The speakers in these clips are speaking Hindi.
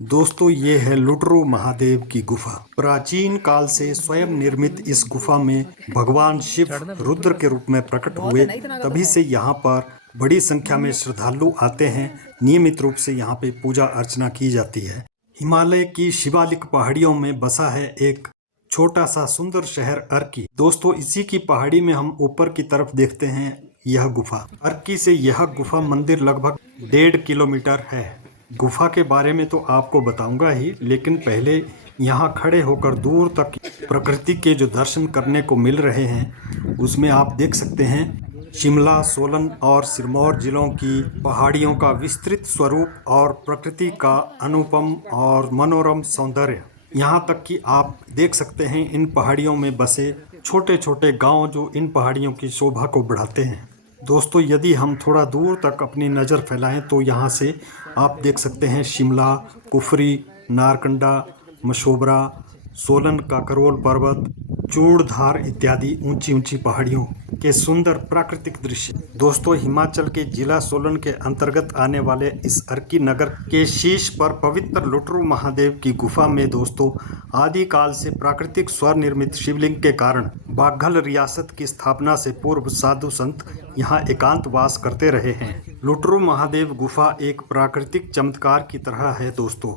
दोस्तों ये है लुड्रू महादेव की गुफा। प्राचीन काल से स्वयं निर्मित इस गुफा में भगवान शिव रुद्र के रूप में प्रकट हुए। तभी से यहाँ पर बड़ी संख्या में श्रद्धालु आते हैं। नियमित रूप से यहाँ पे पूजा अर्चना की जाती है। हिमालय की शिवालिक पहाड़ियों में बसा है एक छोटा सा सुंदर शहर अर्की। दोस्तों इसी की पहाड़ी में हम ऊपर की तरफ देखते हैं यह गुफा। अर्की से यह गुफा मंदिर लगभग 1.5 किलोमीटर है। गुफा के बारे में तो आपको बताऊंगा ही, लेकिन पहले यहाँ खड़े होकर दूर तक प्रकृति के जो दर्शन करने को मिल रहे हैं उसमें आप देख सकते हैं शिमला, सोलन और सिरमौर जिलों की पहाड़ियों का विस्तृत स्वरूप और प्रकृति का अनुपम और मनोरम सौंदर्य। यहाँ तक कि आप देख सकते हैं इन पहाड़ियों में बसे छोटे छोटे गांव जो इन पहाड़ियों की शोभा को बढ़ाते हैं। दोस्तों यदि हम थोड़ा दूर तक अपनी नज़र फैलाएं तो यहाँ से आप देख सकते हैं शिमला, कुफरी, नारकंडा, मशोबरा, सोलन का करोल पर्वत, चूड़धार इत्यादि ऊंची ऊंची पहाड़ियों के सुंदर प्राकृतिक दृश्य। दोस्तों हिमाचल के जिला सोलन के अंतर्गत आने वाले इस अर्की नगर के शीर्ष पर पवित्र लुड्रू महादेव की गुफा में दोस्तों आदिकाल से प्राकृतिक स्वनिर्मित शिवलिंग के कारण बाघल रियासत की स्थापना से पूर्व साधु संत यहाँ एकांत वास करते रहे हैं। लुड्रू महादेव गुफा एक प्राकृतिक चमत्कार की तरह है दोस्तों।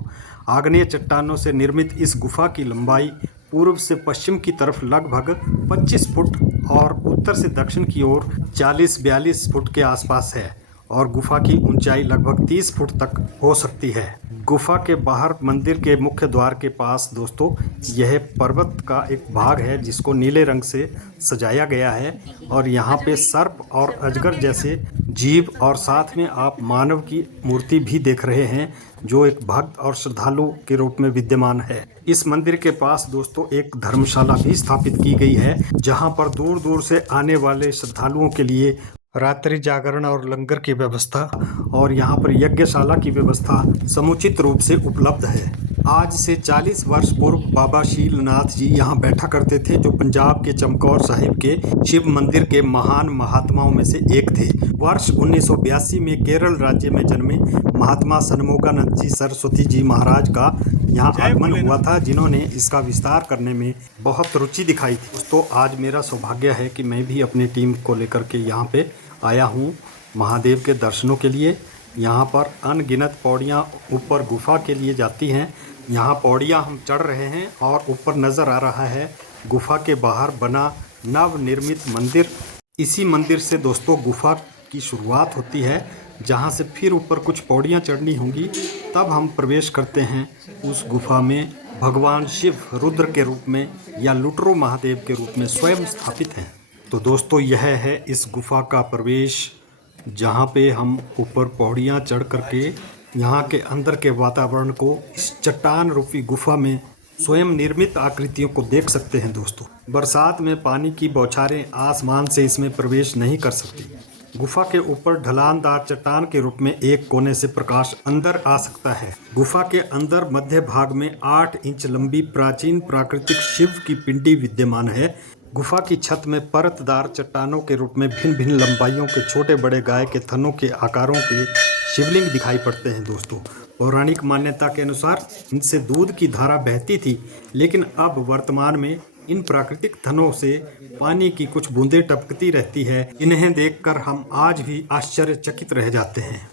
आग्नेय चट्टानों से निर्मित इस गुफा की लंबाई पूर्व से पश्चिम की तरफ लगभग 25 फुट और उत्तर से दक्षिण की ओर 40-42 फुट के आसपास है और गुफा की ऊंचाई लगभग 30 फुट तक हो सकती है। गुफा के बाहर मंदिर के मुख्य द्वार के पास दोस्तों यह पर्वत का एक भाग है जिसको नीले रंग से सजाया गया है और यहाँ पे सर्प और अजगर जैसे जीव और साथ में आप मानव की मूर्ति भी देख रहे हैं जो एक भक्त और श्रद्धालु के रूप में विद्यमान है। इस मंदिर के पास दोस्तों एक धर्मशाला भी स्थापित की गई है जहाँ पर दूर दूर से आने वाले श्रद्धालुओं के लिए रात्रि जागरण और लंगर की व्यवस्था और यहाँ पर यज्ञशाला की व्यवस्था समुचित रूप से उपलब्ध है। आज से 40 वर्ष पूर्व बाबा शीलनाथ जी यहाँ बैठा करते थे जो पंजाब के चमकौर साहिब के शिव मंदिर के महान महात्माओं में से एक थे। वर्ष 1982 में केरल राज्य में जन्मे महात्मा सन्मोगानंद जी सरस्वती जी महाराज का यहाँ आगमन हुआ था जिन्होंने इसका विस्तार करने में बहुत रुचि दिखाई थी। तो आज मेरा सौभाग्य है कि मैं भी अपनी टीम को लेकर के यहाँ पे आया हूँ महादेव के दर्शनों के लिए। यहाँ पर अनगिनत पौड़ियाँ ऊपर गुफा के लिए जाती हैं। यहाँ पौड़ियाँ हम चढ़ रहे हैं और ऊपर नज़र आ रहा है गुफा के बाहर बना नवनिर्मित मंदिर। इसी मंदिर से दोस्तों गुफा की शुरुआत होती है जहाँ से फिर ऊपर कुछ पौड़ियाँ चढ़नी होंगी तब हम प्रवेश करते हैं उस गुफा में। भगवान शिव रुद्र के रूप में या लुड्रू महादेव के रूप में स्वयं स्थापित हैं। तो दोस्तों यह है इस गुफा का प्रवेश जहाँ पे हम ऊपर पौड़ियाँ चढ़ करके यहाँ के अंदर के वातावरण को इस चट्टान रूपी गुफा में स्वयं निर्मित आकृतियों को देख सकते हैं। दोस्तों बरसात में पानी की बौछारें आसमान से इसमें प्रवेश नहीं कर सकती। गुफा के ऊपर ढलानदार चट्टान के रूप में एक कोने से प्रकाश अंदर आ सकता है। गुफा के अंदर मध्य भाग में 8 इंच लंबी प्राचीन प्राकृतिक शिव की पिंडी विद्यमान है। गुफा की छत में परतदार चट्टानों के रूप में भिन्न भिन्न लंबाइयों के छोटे बड़े गाय के थनों के आकारों के शिवलिंग दिखाई पड़ते हैं। दोस्तों पौराणिक मान्यता के अनुसार इनसे दूध की धारा बहती थी, लेकिन अब वर्तमान में इन प्राकृतिक थनों से पानी की कुछ बूंदें टपकती रहती है। इन्हें देखकर हम आज भी आश्चर्यचकित रह जाते हैं।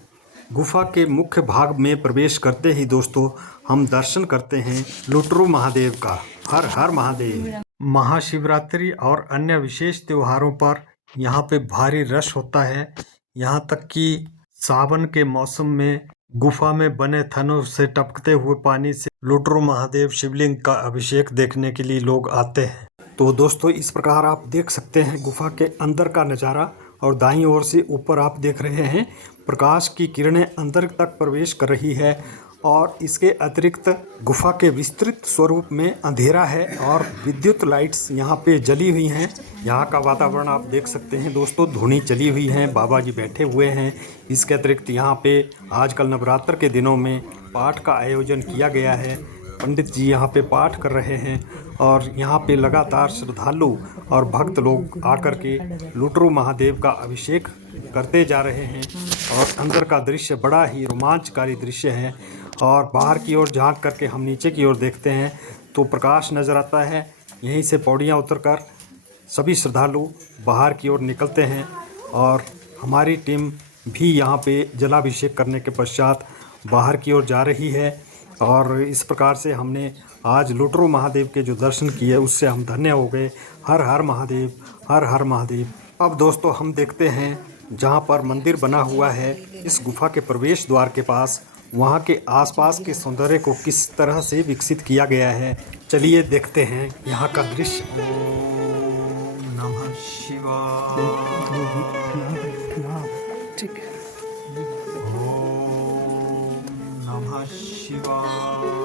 गुफा के मुख्य भाग में प्रवेश करते ही दोस्तों हम दर्शन करते हैं लुड्रू महादेव का। हर हर महादेव। महाशिवरात्रि और अन्य विशेष त्योहारों पर यहाँ पे भारी रश होता है। यहाँ तक कि सावन के मौसम में गुफा में बने थनों से टपकते हुए पानी से लुड्रू महादेव शिवलिंग का अभिषेक देखने के लिए लोग आते हैं। तो दोस्तों इस प्रकार आप देख सकते हैं गुफा के अंदर का नज़ारा और दाईं ओर से ऊपर आप देख रहे हैं प्रकाश की किरणें अंदर तक प्रवेश कर रही है और इसके अतिरिक्त गुफा के विस्तृत स्वरूप में अंधेरा है और विद्युत लाइट्स यहाँ पे जली हुई हैं। यहाँ का वातावरण आप देख सकते हैं दोस्तों, धुनी चली हुई है, बाबा जी बैठे हुए हैं। इसके अतिरिक्त यहाँ पे आजकल नवरात्र के दिनों में पाठ का आयोजन किया गया है। पंडित जी यहाँ पे पाठ कर रहे हैं और यहाँ पे लगातार श्रद्धालु और भक्त लोग आकर के लुड्रू महादेव का अभिषेक करते जा रहे हैं और अंदर का दृश्य बड़ा ही रोमांचकारी दृश्य है। और बाहर की ओर झांक करके हम नीचे की ओर देखते हैं तो प्रकाश नज़र आता है। यहीं से पौड़ियाँ उतरकर सभी श्रद्धालु बाहर की ओर निकलते हैं और हमारी टीम भी यहाँ पे जलाभिषेक करने के पश्चात बाहर की ओर जा रही है। और इस प्रकार से हमने आज लुटरू महादेव के जो दर्शन किए उससे हम धन्य हो गए। हर हर महादेव, हर हर महादेव। अब दोस्तों हम देखते हैं जहाँ पर मंदिर बना हुआ है इस गुफा के प्रवेश द्वार के पास, वहाँ के आसपास के सौंदर्य को किस तरह से विकसित किया गया है। चलिए देखते हैं यहाँ का दृश्य। ओम नमः शिवाय। ओम नमः शिवाय।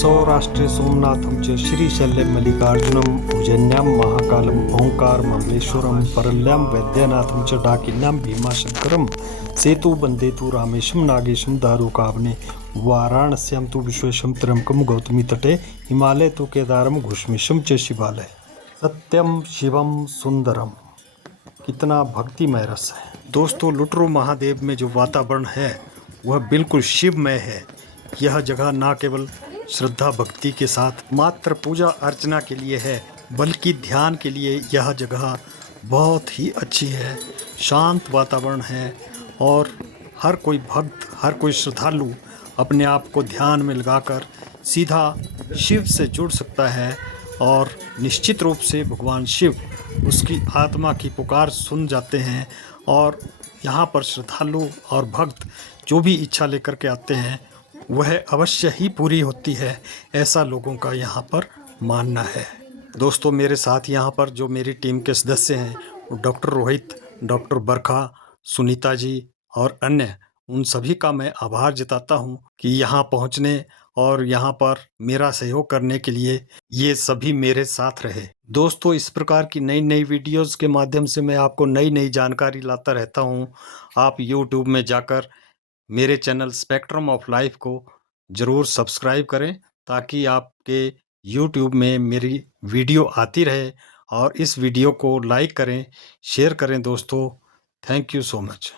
सौराष्ट्रे सोमनाथं च श्रीशैल्यं मल्लिकार्जुनम् उज्जैन्यां महाकालं ओंकार ममलेश्वरं परल्यां वैद्यनाथं च डाकिन्यां भीमाशंकरं सेतु बन्देतु रामेशं नागेशं दारुकावने वाराणस्यां तु विश्वेशं त्र्यंबकं गौतमी तटे हिमालय तु केदारं घुष्मेशं च शिवालय। सत्यम शिवम सुंदरम। कितना भक्तिमय रस है दोस्तों। लुटरू महादेव में जो वातावरण है वह बिल्कुल शिवमय है। यह जगह न केवल श्रद्धा भक्ति के साथ मात्र पूजा अर्चना के लिए है, बल्कि ध्यान के लिए यह जगह बहुत ही अच्छी है। शांत वातावरण है और हर कोई भक्त, हर कोई श्रद्धालु अपने आप को ध्यान में लगाकर सीधा शिव से जुड़ सकता है और निश्चित रूप से भगवान शिव उसकी आत्मा की पुकार सुन जाते हैं। और यहाँ पर श्रद्धालु और भक्त जो भी इच्छा लेकर के आते हैं वह अवश्य ही पूरी होती है, ऐसा लोगों का यहाँ पर मानना है। दोस्तों मेरे साथ यहाँ पर जो मेरी टीम के सदस्य हैं वो डॉक्टर रोहित, डॉक्टर बरखा, सुनीता जी और अन्य, उन सभी का मैं आभार जताता हूँ कि यहाँ पहुँचने और यहाँ पर मेरा सहयोग करने के लिए ये सभी मेरे साथ रहे। दोस्तों इस प्रकार की नई नई वीडियोज़ के माध्यम से मैं आपको नई नई जानकारी लाता रहता हूँ। आप यूट्यूब में जाकर मेरे चैनल स्पेक्ट्रम ऑफ लाइफ को ज़रूर सब्सक्राइब करें ताकि आपके यूट्यूब में मेरी वीडियो आती रहे। और इस वीडियो को लाइक करें, शेयर करें दोस्तों। Thank you so much.